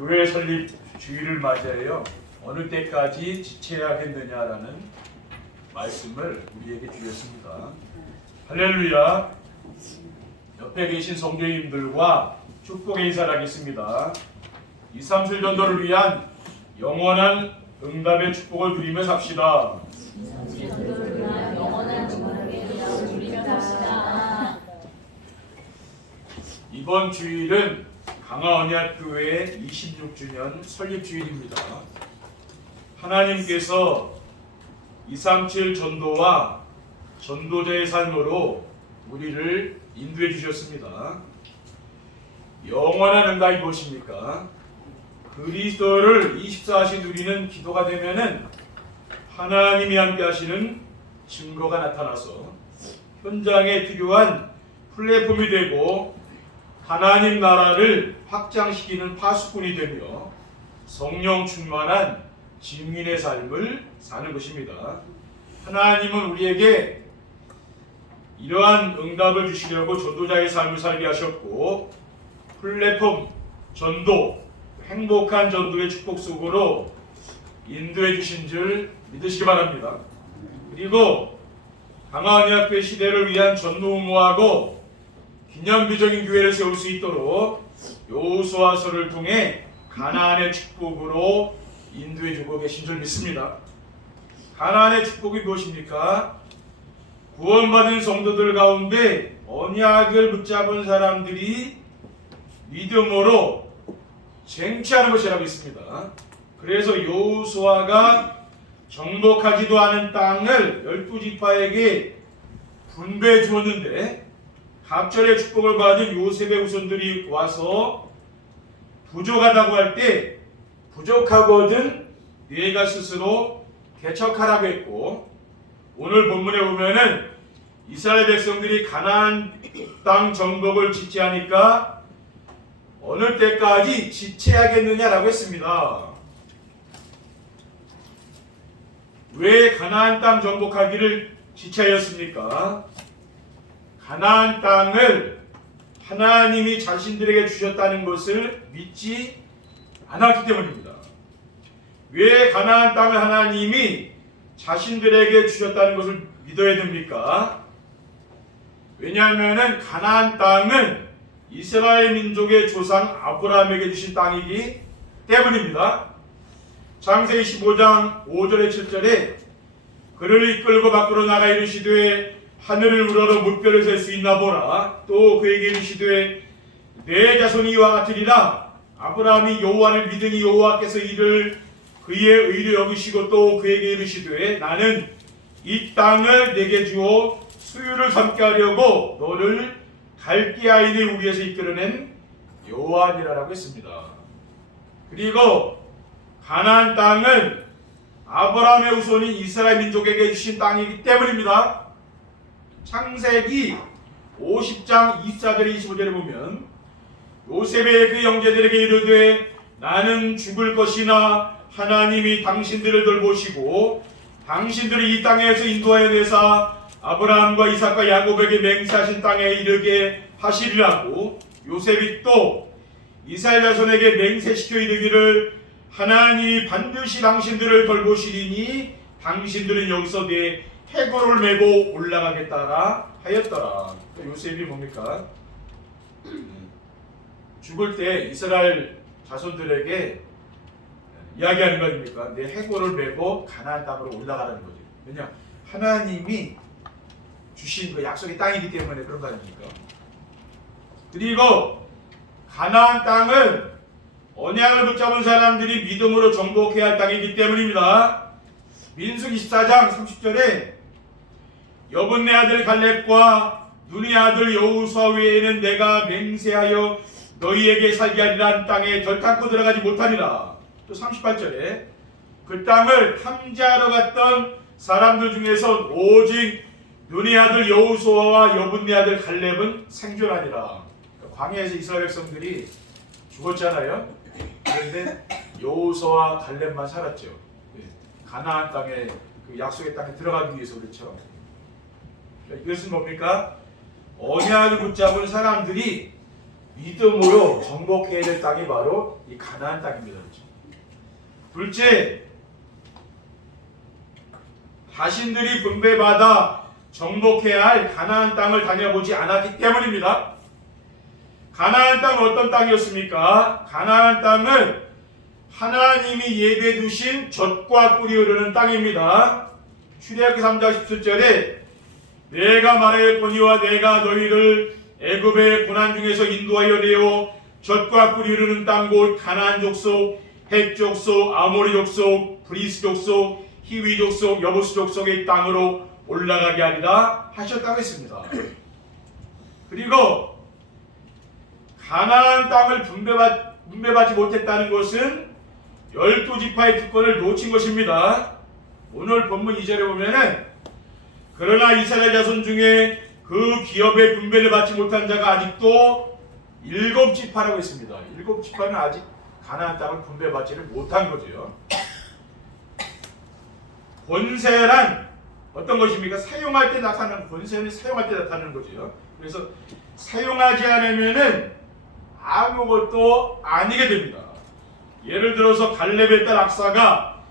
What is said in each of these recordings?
교회 설립 주일을 맞이하여 어느 때까지 지체하겠느냐라는 말씀을 우리에게 주셨습니다. 할렐루야. 옆에 계신 성도님들과 축복의 인사를 하겠습니다. 2, 3, 7 전도를 위한 영원한 응답의 축복을 누리며 삽시다. 이번 주일은 강화언약교회 26주년 설립 주일입니다. 하나님께서 237 전도와 전도자의 삶으로 우리를 인도해 주셨습니다. 영원한 응답이 무엇입니까? 그리스도를 24시 누리는 기도가 되면은 하나님이 함께 하시는 증거가 나타나서 현장에 필요한 플랫폼이 되고 하나님 나라를 확장시키는 파수꾼이 되며 성령 충만한 증인의 삶을 사는 것입니다. 하나님은 우리에게 이러한 응답을 주시려고 전도자의 삶을 살게 하셨고 플랫폼 전도 행복한 전도의 축복 속으로 인도해 주신 줄 믿으시기 바랍니다. 그리고 강화언약회 시대를 위한 전도 응모하고 기념비적인 교회를 세울 수 있도록 요수아서를 통해 가나안의 축복으로 인도해 주고 계신 줄 믿습니다. 가나안의 축복이 무엇입니까? 구원받은 성도들 가운데 언약을 붙잡은 사람들이 믿음으로 쟁취하는 것이라고 있습니다. 그래서 여호수아가 정복하지도 않은 땅을 열두 지파에게 분배해 주었는데 갑절의 축복을 받은 요셉의 후손들이 와서 부족하다고 할 때 부족하거든 네가 스스로 개척하라고 했고 오늘 본문에 보면은 이스라엘 백성들이 가나안 땅 정복을 지체하니까 어느 때까지 지체하겠느냐라고 했습니다. 왜 가나안 땅 정복하기를 지체하였습니까? 가나안 땅을 하나님이 자신들에게 주셨다는 것을 믿지 않았기 때문입니다. 왜 가나안 땅을 하나님이 자신들에게 주셨다는 것을 믿어야 됩니까? 왜냐하면은 가나안 땅은 이스라엘 민족의 조상 아브라함에게 주신 땅이기 때문입니다. 창세기 15장 5절에 7절에 그를 이끌고 밖으로 나가 이르시되 하늘을 우러러 물결을 셀수 있나 보라 또 그에게 이르시되 내 자손이 이와 같으리라 아브라함이 여호와를 믿으니 여호와께서 이를 그의 의를 여기시고 또 그에게 이르시되 나는 이 땅을 내게 주어 수유를 삼게 하려고 너를 갈대아인의 우리에서 이끌어낸 여호와니라라고 했습니다. 그리고 가나안 땅은 아브라함의 후손인 이스라엘 민족에게 주신 땅이기 때문입니다. 창세기 50장 24절에 25절에 보면 요셉의 그 형제들에게 이르되 나는 죽을 것이나 하나님이 당신들을 돌보시고 당신들이 이 땅에서 인도하여 내사 아브라함과 이삭과 야곱에게 맹세하신 땅에 이르게 하시리라고 요셉이 또 이스라엘 자손에게 맹세시켜 이르기를 하나님이 반드시 당신들을 돌보시리니 당신들은 여기서 내 해골을 메고 올라가겠다라 하였더라. 그 요셉이 뭡니까? 죽을 때 이스라엘 자손들에게 이야기하는 거 아닙니까? 내 해골을 메고 가나안 땅으로 올라가라는 거죠. 왜냐? 하나님이 주신 그 약속의 땅이기 때문에 그런 거 아닙니까? 그리고 가나안 땅은 언약을 붙잡은 사람들이 믿음으로 정복해야 할 땅이기 때문입니다. 민수기 14장 30절에 여분네 아들 갈렙과 눈의 아들 여우수아 외에는 내가 맹세하여 너희에게 살게 하리란 땅에 결탄코 들어가지 못하리라. 또 38절에 그 땅을 탐지하러 갔던 사람들 중에서 오직 눈의 아들 여우수아와 여분네 아들 갈렙은 생존하니라. 광야에서 이스라엘 백성들이 죽었잖아요. 그런데 여호수아와 갈렙만 살았죠. 예, 가나안 땅에 그 약속의 땅에 들어가기 위해서 그렇죠. 이것은 뭡니까? 언약을 붙잡은 사람들이 믿음으로 정복해야 될 땅이 바로 이 가나안 땅입니다. 그렇죠? 둘째, 자신들이 분배받아 정복해야 할 가나안 땅을 다녀보지 않았기 때문입니다. 가나안 땅은 어떤 땅이었습니까? 가나안 땅은 하나님이 예배해 두신 젖과 꿀이 흐르는 땅입니다. 출애굽기 3장 17절에 내가 말하였거니와 내가 너희를 애굽의 고난 중에서 인도하여 내어 젖과 꿀이 흐르는 땅 곧 가나안 족속, 헷 족속, 아모리 족속, 브리스 족속, 히위 족속, 여부스 족속의 땅으로 올라가게 하리라 하셨다고 했습니다. 그리고 가나안 땅을 분배받, 분배받지 못했다는 것은 열두 지파의 특권을 놓친 것입니다. 오늘 본문 2절에 보면은 그러나 이스라엘 자손 중에 그 기업의 분배를 받지 못한 자가 아직도 일곱 지파라고 했습니다. 일곱 지파는 아직 가나안 땅을 분배받지를 못한 거죠. 권세란 어떤 것입니까? 사용할 때 나타나는 권세는 사용할 때 나타나는 거죠. 그래서 사용하지 않으면은 아무것도 아니게 됩니다. 예를 들어서 갈렙의 딸 악사가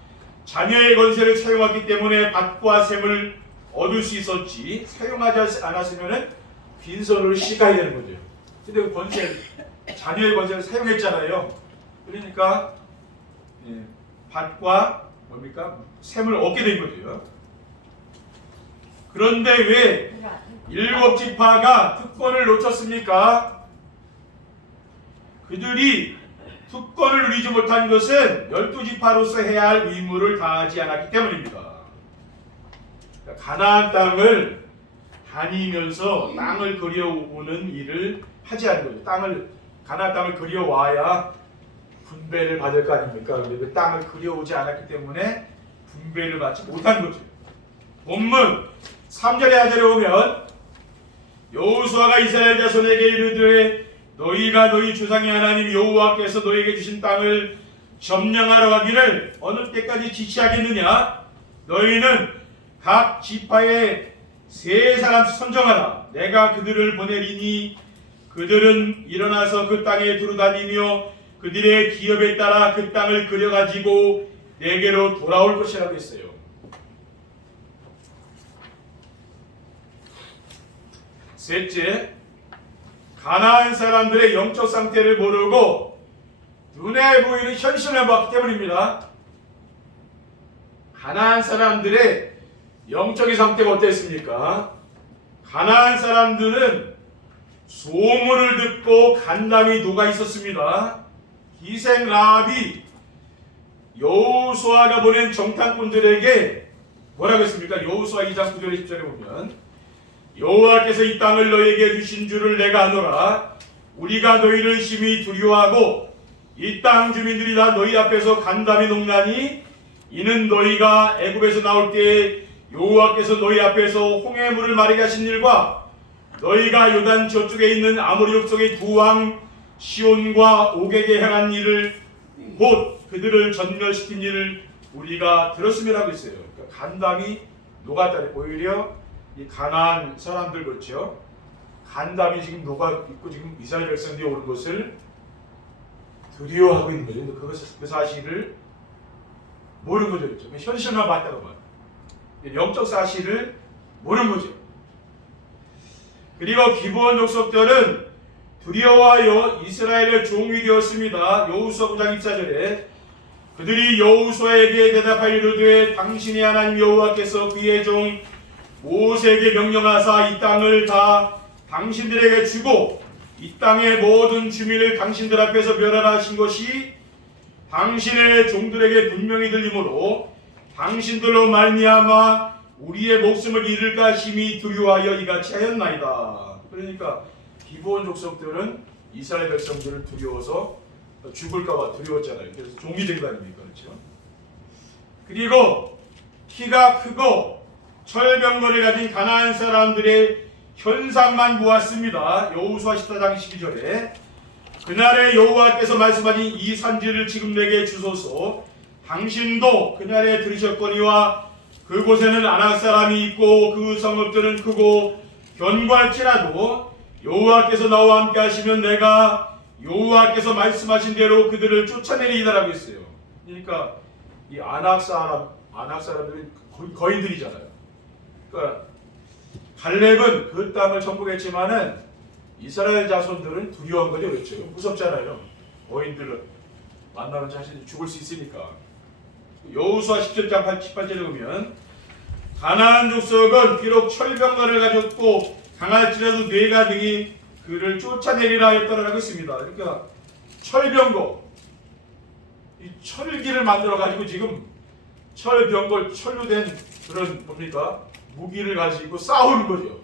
자녀의 권세를 사용했기 때문에 밭과 샘을 얻을 수 있었지 사용하지 않았으면은 빈손으로 시가야 되는 거죠. 근데 그 권세 자녀의 권세를 사용했잖아요. 그러니까 예, 밭과 뭡니까 샘을 얻게 된 거죠. 그런데 왜 일곱 지파가 특권을 놓쳤습니까? 그들이 특권을 누리지 못한 것은 열두 지파로서 해야 할 의무를 다하지 않았기 때문입니다. 그러니까 가나안 땅을 다니면서 땅을 그려오는 일을 하지 않은 거죠. 땅을 가나안 땅을 그려와야 분배를 받을 거 아닙니까? 근데 그 땅을 그려오지 않았기 때문에 분배를 받지 못한 거죠. 본문 3절에 하절에 오면 여호수아가 이스라엘 자손에게 이르되 너희가 너희 조상의 하나님 여호와께서 너희에게 주신 땅을 점령하러 가기를 어느 때까지 지시하겠느냐 너희는 각 지파에 세 사람씩 선정하라 내가 그들을 보내리니 그들은 일어나서 그 땅에 두루다니며 그들의 기업에 따라 그 땅을 그려가지고 내게로 돌아올 것이라고 했어요 셋째, 가나안 사람들의 영적 상태를 모르고 눈에 보이는 현실을 봤기 때문입니다. 가나안 사람들의 영적인 상태가 어땠습니까? 가나안 사람들은 소문을 듣고 간담이 녹아 있었습니다. 희생 라합이 여호수아가 보낸 정탐꾼들에게 뭐라고 했습니까? 여호수아 2장 9절 10절에 보면 여호와께서 이 땅을 너에게 주신 줄을 내가 아노라 우리가 너희를 심히 두려워하고 이 땅 주민들이 다 너희 앞에서 간담이 녹나니 이는 너희가 애굽에서 나올 때에 여호와께서 너희 앞에서 홍해 물을 마르게 하신 일과 너희가 요단 저쪽에 있는 아모리 족 속의 두 왕 시온과 옥에게 행한 일을 곧 그들을 전멸시킨 일을 우리가 들었음이라고 했어요. 그러니까 간담이 녹았다. 오히려 이 가나안 사람들 그렇죠. 간담이 지금 녹아 있고 지금 이스라엘 백성들이 오는 것을 두려워하고 있는 거죠. 그것을 그 사실을 모르는 거죠. 그렇죠? 현실만 봤다고 봐. 영적 사실을 모르는 거죠. 그리고 기부원 족속들은 두려워하여 이스라엘의 종이 되었습니다. 여호수아 9장 24절에 그들이 여호수아에게 대답하여 이르되 당신의 하나님 여호와께서 그의 종 모세에게 명령하사 이 땅을 다 당신들에게 주고 이 땅의 모든 주민을 당신들 앞에서 멸하신 것이 당신의 종들에게 분명히 들리므로 당신들로 말미암아 우리의 목숨을 잃을까 심히 두려워하여 이같이 하였나이다. 그러니까 기브온 족속들은 이스라엘 백성들을 두려워서 죽을까봐 두려웠잖아요. 그래서 종이 되고 다닙니까, 그렇죠? 그리고 키가 크고 철병거를 가진 가나안 사람들의 현상만 보았습니다. 여호수아 14장 12절에 그날에 여호와께서 말씀하신 이 산지를 지금 내게 주소서 당신도 그날에 들으셨거니와 그곳에는 아낙 사람이 있고 그 성읍들은 크고 견고할지라도 여호와께서 나와 함께 하시면 내가 여호와께서 말씀하신 대로 그들을 쫓아내리이다라고 했어요. 그러니까 이 아낙 사람 아낙 사람들이 거- 거인들이잖아요. 그러니까 갈렙은 그 땅을 정복했지만은 이스라엘 자손들은 두려운 거죠, 그렇죠? 무섭잖아요. 거인들을 만나면 자신이 죽을 수 있으니까. 여호수아 17장 18절에 보면 가나안 족속은 비록 철병거를 가졌고 강할지라도 뇌가 등이 그를 쫓아내리라 하였다라고 했습니다. 그러니까 철병거 이 철기를 만들어 가지고 지금 철병걸 철로 된 그런 뭡니까 무기를 가지고 싸우는 거죠.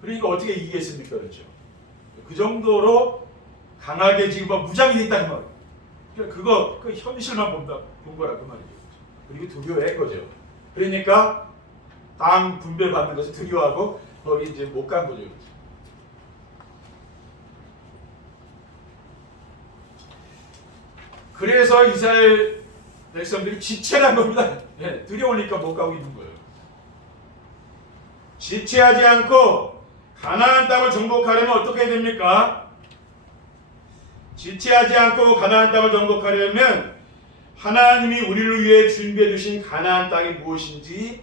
그러니까 어떻게 이기겠습니까, 그렇죠? 그 정도로 강하게 지금 막 무장이 돼 있다는 말이에요. 그러니까 그거 그 현실만 본다 본 거라 그 말이죠. 그리고 두려워한 거죠. 그러니까 땅 분배 받는 것을 두려워하고 거기 이제 못 간 거죠. 그래서 이스라엘 백성들이 지체한 겁니다. 예, 두려우니까 못 가고 있는 거예요. 지체하지 않고 가나안 땅을 정복하려면 어떻게 해야 됩니까? 지체하지 않고 가나안 땅을 정복하려면 하나님이 우리를 위해 준비해 주신 가나안 땅이 무엇인지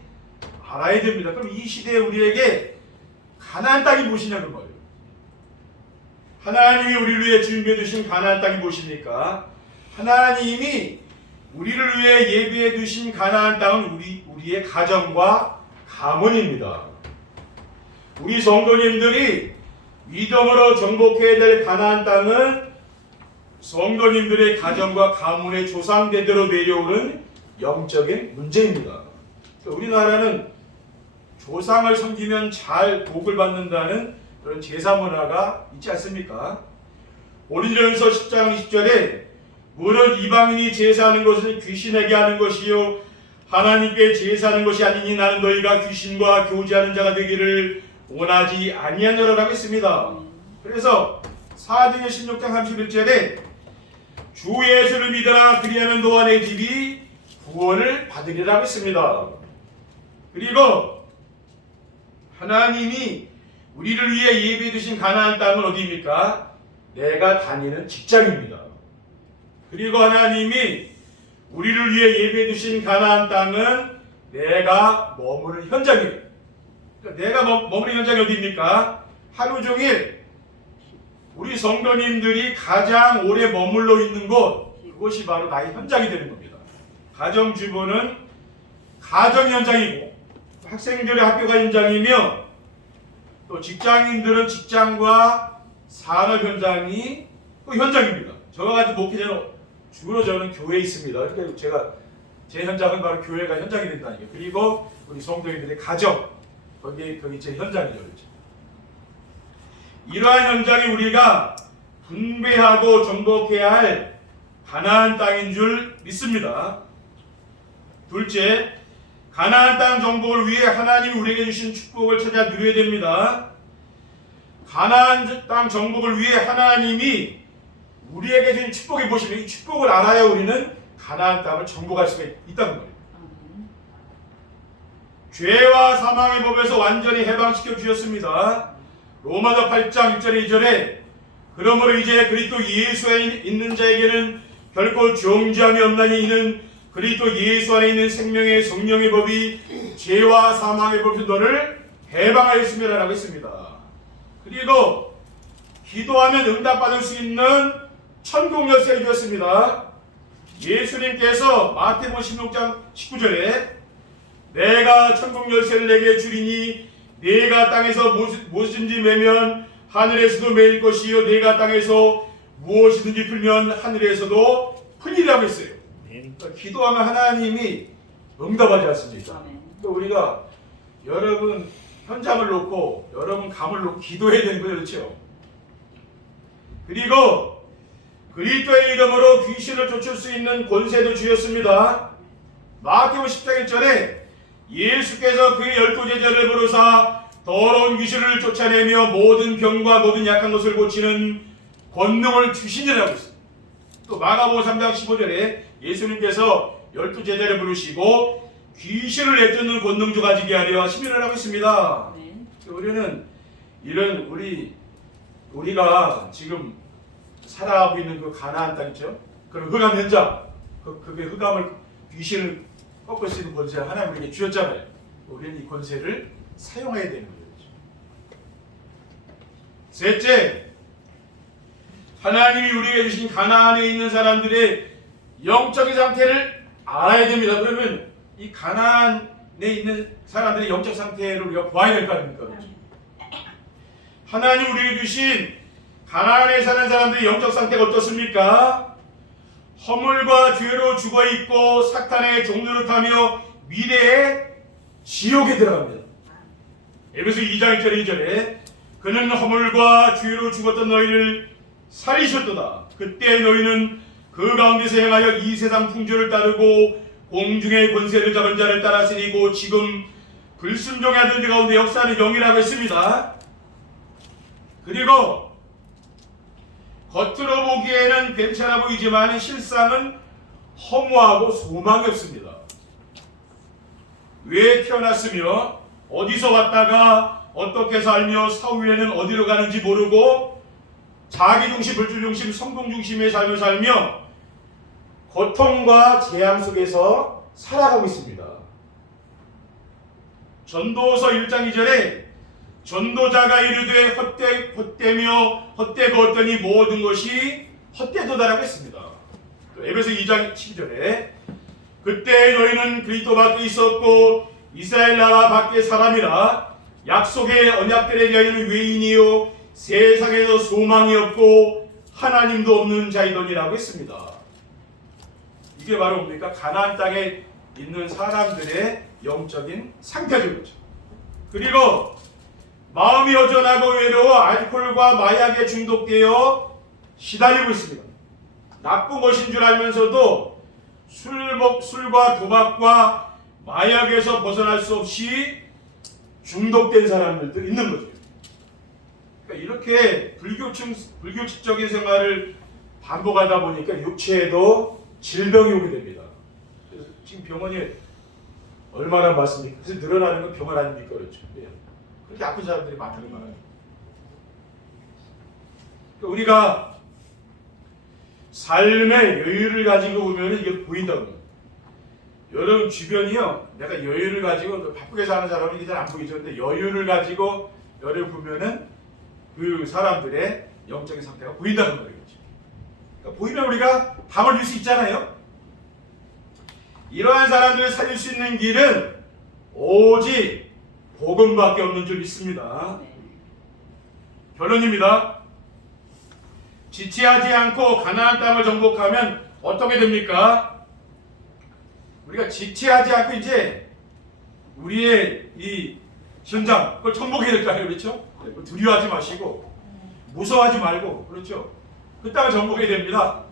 알아야 됩니다. 그럼 이 시대에 우리에게 가나안 땅이 무엇이냐는 거예요. 하나님이 우리를 위해 준비해 주신 가나안 땅이 무엇입니까? 하나님이 우리를 위해 예비해 두신 가나안 땅은 우리 우리의 가정과 가문입니다. 우리 성도님들이 믿음으로 정복해야 될 가나안 땅은 성도님들의 가정과 가문의 조상대대로 내려오는 영적인 문제입니다. 우리나라는 조상을 섬기면 잘 복을 받는다는 그런 제사 문화가 있지 않습니까? 오리전서 10장 20절에 무릇 이방인이 제사하는 것은 귀신에게 하는 것이요 하나님께 제사하는 것이 아니니 나는 너희가 귀신과 교제하는 자가 되기를 원하지 아니하노라라고 했습니다. 그래서 사도행 16장 31절에 주 예수를 믿어라 너와 내 집이 구원을 받으리라고 했습니다. 그리고 하나님이 우리를 위해 예비해 두신 가나안 땅은 어디입니까? 내가 다니는 직장입니다. 그리고 하나님이 우리를 위해 예비해 두신 가나안 땅은 내가 머무는 현장이에요. 그러니까 내가 머- 머무는 현장이 어디입니까? 하루 종일 우리 성도님들이 가장 오래 머물러 있는 곳 그것이 바로 나의 현장이 되는 겁니다. 가정 주부는 가정 현장이고 학생들의 학교가 현장이며 또 직장인들은 직장과 산업 현장이 또 현장입니다. 저와 같은 목회자는 주로 저는 교회에 있습니다. 그러니까 제가 제 현장은 바로 교회가 현장이 된다는 게 그리고 우리 성도님들의 가정 거기 거기 제 현장이죠. 그렇죠? 이러한 현장이 우리가 분배하고 정복해야 할 가나안 땅인 줄 믿습니다. 둘째, 가나안 땅 정복을 위해 하나님이 우리에게 주신 축복을 찾아 누려야 됩니다. 가나안 땅 정복을 위해 하나님이 우리에게 주신 축복이 무엇이며 이 축복을 알아야 우리는 가나안 땅을 정복할 수가 있다는 거예요. 죄와 사망의 법에서 완전히 해방시켜 주셨습니다. 로마서 8장 1절에 2절에 그러므로 이제 그리스도 예수에 있는 자에게는 결코 정죄함이 없나니 이는 그리스도 예수 안에 있는 생명의 성령의 법이 죄와 사망의 법에서 너를 해방하였음이라고 했습니다. 그리고 기도하면 응답받을 수 있는 천국 열쇠를 주었습니다. 예수님께서 마태복음 16장 19절에 내가 천국 열쇠를 내게 주리니 네가 땅에서 무엇- 무엇이든지 매면 하늘에서도 매일 것이요 네가 땅에서 무엇이든지 풀면 하늘에서도 풀리라고 했어요. 그러니까 기도하면 하나님이 응답하지 않습니까? 또 우리가 여러분 현장을 놓고 여러분 감을 놓고 기도해야 되는 거죠, 그렇죠? 그리고 그리스도의 이름으로 귀신을 쫓을 수 있는 권세도 주셨습니다. 마태복음 10장 1절에 예수께서 그의 열두 제자를 부르사 더러운 귀신을 쫓아내며 모든 병과 모든 약한 것을 고치는 권능을 주시니라고 했습니다. 또 마가복음 3장 15절에 예수님께서 열두 제자를 부르시고 귀신을 내쫓는 권능도 가지게 하려 하심이라고 했습니다. 우리는 이런 우리 우리가 지금 살아가고 있는 그 가나안 땅 있죠? 그런 흑암 현장, 그, 그게 흑암을 귀신을 꺾을 수 있는 권세를 하나님 우리에게 주셨잖아요. 우리는 이 권세를 사용해야 되는 거죠. 셋째, 하나님이 우리에게 주신 가나안에 있는 사람들의 영적인 상태를 알아야 됩니다. 그러면 이 가나안에 있는 사람들의 영적 상태를 우리가 보아야 될 거 아닙니까? 그렇죠? 하나님 우리에게 주신 가나안에 사는 사람들의 영적 상태가 어떻습니까? 허물과 죄로 죽어 있고 사탄의 종로를 타며 미래의 지옥에 들어갑니다. 에베소 2장 1절 2절에 그는 허물과 죄로 죽었던 너희를 살리셨도다. 그때 너희는 그 가운데서 행하여 이 세상 풍조를 따르고 공중의 권세를 잡은 자를 따라쓰리고 지금 불순종의 아들들 가운데 역사하는 영이라고 했습니다. 그리고 겉으로 보기에는 괜찮아 보이지만 실상은 허무하고 소망이 없습니다. 왜 태어났으며 어디서 왔다가 어떻게 살며 사후에는 어디로 가는지 모르고 자기 중심, 물질 중심, 성공 중심의 삶을 살며 고통과 재앙 속에서 살아가고 있습니다. 전도서 1장 2절에 전도자가 이르되 헛되, 헛되며 헛되거었더니 모든 것이 헛되도다라고 했습니다. 또 에베소 2장 12절에 그때 너희는 그리스도 밖에 있었고 이스라엘 나라 밖에 사람이라 약속의 언약들에 대하여는 외인이요 세상에서 소망이 없고 하나님도 없는 자이더니라고 했습니다. 이게 바로 뭡니까? 가나안 땅에 있는 사람들의 영적인 상태죠. 그리고 마음이 허전하고 외로워 알코올과 마약에 중독되어 시달리고 있습니다. 나쁜 것인 줄 알면서도 술, 먹, 술과 도박과 마약에서 벗어날 수 없이 중독된 사람들도 있는 거죠. 그러니까 이렇게 불교층, 불교칙적인 생활을 반복하다 보니까 육체에도 질병이 오게 됩니다. 지금 병원이 얼마나 많습니까? 늘어나는 건 병원 아닙니까? 그렇죠. 예. 그렇게 아픈 사람들이 많다는 말이에요. 그러니까 우리가 삶의 여유를 가지고 보면 이게 보인다고. 여러분 주변이요, 내가 여유를 가지고 바쁘게 사는 사람이 이게 잘 안 보이죠. 근데 여유를 가지고 여를 보면은 그 사람들의 영적인 상태가 보인다는 거예요. 그러니까 보이면 우리가 방을 줄 수 있잖아요. 이러한 사람들을 살릴 수 있는 길은 오직 복음밖에 없는 줄 믿습니다. 결론입니다. 지체하지 않고 가나안 땅을 정복하면 어떻게 됩니까? 우리가 지체하지 않고 이제 우리의 이 현장 그걸 정복해야 될 거 아니에요, 그렇죠? 두려워하지 마시고 무서워하지 말고 그렇죠? 그 땅을 정복해야 됩니다.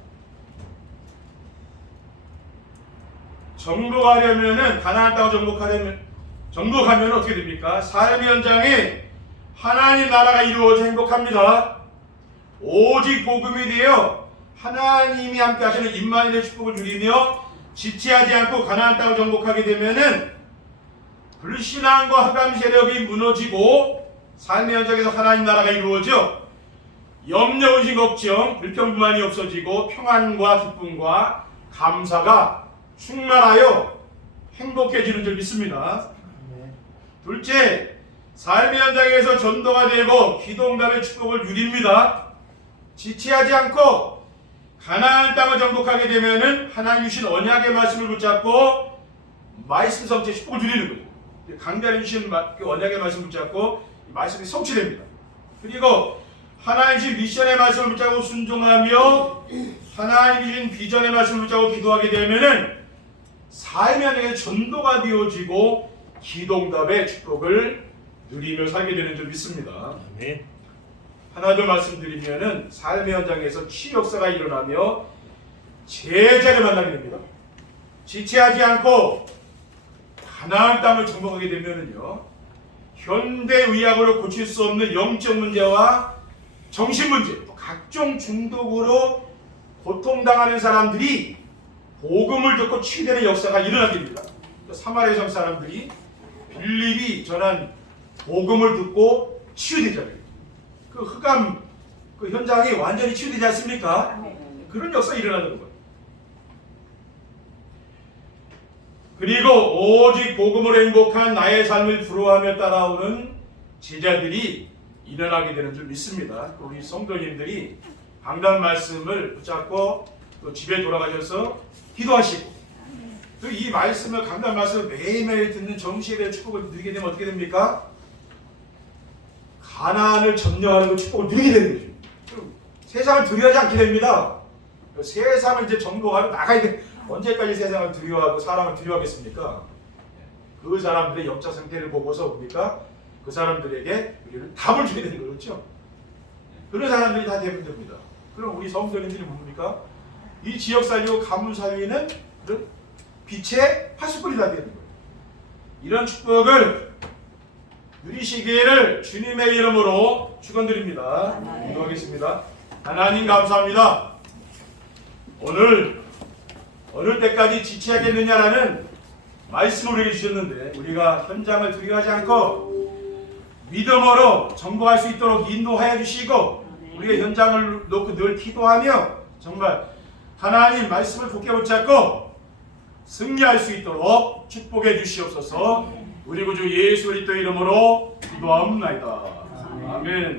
정복하려면은 가나안 땅을 정복하려면 정복하면 어떻게 됩니까? 삶 현장에 하나님 나라가 이루어져 행복합니다. 오직 복음이 되어 하나님이 함께 하시는 임마누엘의 축복을 누리며 지체하지 않고 가나안 땅을 정복하게 되면은 불신앙과 흑암 세력이 무너지고 삶의 현장에서 하나님 나라가 이루어져 염려, 의심, 걱정, 불평불만이 없어지고 평안과 기쁨과 감사가 충만하여 행복해지는 줄 믿습니다. 둘째, 삶의 현장에서 전도가 되고 기동감의 축복을 누립니다. 지체하지 않고 가나안 땅을 정복하게 되면은 하나님 주신 언약의 말씀을 붙잡고 말씀 성취 축복을 누리는 거예요. 강단해 주신 마- 그 언약의 말씀을 붙잡고 이 말씀이 성취됩니다. 그리고 하나님 주신 미션의 말씀을 붙잡고 순종하며 하나님 주신 비전의 말씀을 붙잡고 기도하게 되면은 삶의 안에 전도가 되어지고 기동답의 축복을 누리며 살게 되는 줄 믿습니다. 아멘. 하나 더 말씀드리면은 삶의 현장에서 치역사가 일어나며 제자를 만나게 됩니다. 지체하지 않고 가나안 땅을 정복하게 되면은요 현대 의학으로 고칠 수 없는 영적 문제와 정신 문제, 또 각종 중독으로 고통당하는 사람들이 복음을 듣고 치유되는 역사가 일어나게 됩니다. 사마리아 성 사람들이 빌립이 전한 복음을 듣고 치유되잖아요. 그 흑암 그 현장이 완전히 치유되지 않습니까? 그런 역사 일어나는 거예요. 그리고 오직 복음으로 행복한 나의 삶을 부러워하며 따라오는 제자들이 일어나게 되는 줄 믿습니다. 우리 성도님들이 강단 말씀을 붙잡고 또 집에 돌아가셔서 기도하시고 또이 말씀을 강단 말씀을 매일매일 듣는 정시에 축복을 누리게 되면 어떻게 됩니까? 가난을 점령하는 그 축복을 누리게 되는 거죠. 세상을 두려워하지 않게 됩니다. 세상을 이제 정복하러 나가야 돼. 언제까지 세상을 두려워하고 사람을 두려워하겠습니까? 그 사람들의 영적 상태를 보고서 뭡니까? 그 사람들에게 우리는 답을 주게 되는 거죠. 그런 사람들이 다 되면 됩니다. 그럼 우리 성도님들이 뭡니까? 이 지역 살리고 가문 살리는 빛의 파수꾼이 다 되는 거예요. 이런 축복을 누리시기를 주님의 이름으로 축원드립니다. 기도하겠습니다. 하나님 감사합니다. 오늘 어느 때까지 지체하겠느냐라는 말씀을 우리에게 주셨는데 우리가 현장을 두려워하지 않고 믿음으로 정복할 수 있도록 인도하여 주시고 우리가 현장을 놓고 늘 기도하며 정말 하나님 말씀을 굳게 붙잡고 승리할 수 있도록 축복해 주시옵소서 우리 구주 예수 그리스도 이름으로 기도하옵나이다. 아멘.